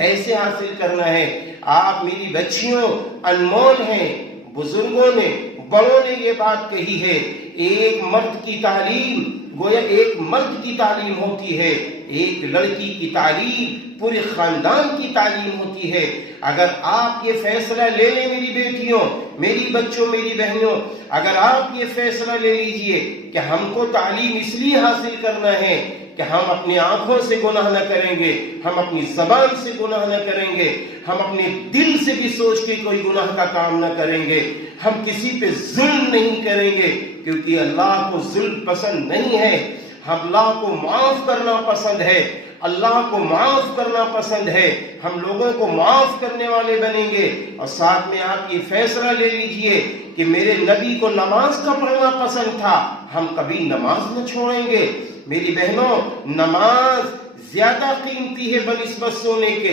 ایسے حاصل کرنا ہے۔ آپ میری بچیوں انمول ہیں، بزرگوں نے بڑوں نے یہ بات کہی ہے، ایک مرد کی تعلیم گویا ایک مرد کی تعلیم ہوتی ہے، ایک لڑکی کی تعلیم پورے خاندان کی تعلیم ہوتی ہے۔ اگر آپ یہ فیصلہ لے لیں میری بیٹیوں، میری بچوں، میری بہنوں، اگر آپ یہ فیصلہ لے لیجئے کہ ہم کو تعلیم اس لیے حاصل کرنا ہے کہ ہم اپنی آنکھوں سے گناہ نہ کریں گے، ہم اپنی زبان سے گناہ نہ کریں گے، ہم اپنے دل سے بھی سوچ کے کوئی گناہ کا کام نہ کریں گے، ہم کسی پہ ظلم نہیں کریں گے، کیونکہ اللہ کو ظلم پسند نہیں ہے، اللہ کو معاف کرنا پسند ہے، اللہ کو معاف کرنا پسند ہے، ہم لوگوں کو معاف کرنے والے بنیں گے۔ اور ساتھ میں آپ یہ فیصلہ لے لیجئے کہ میرے نبی کو نماز کا پڑھنا پسند تھا، ہم کبھی نماز نہ چھوڑیں گے۔ میری بہنوں، نماز زیادہ قیمتی ہے بنسبت سونے کے۔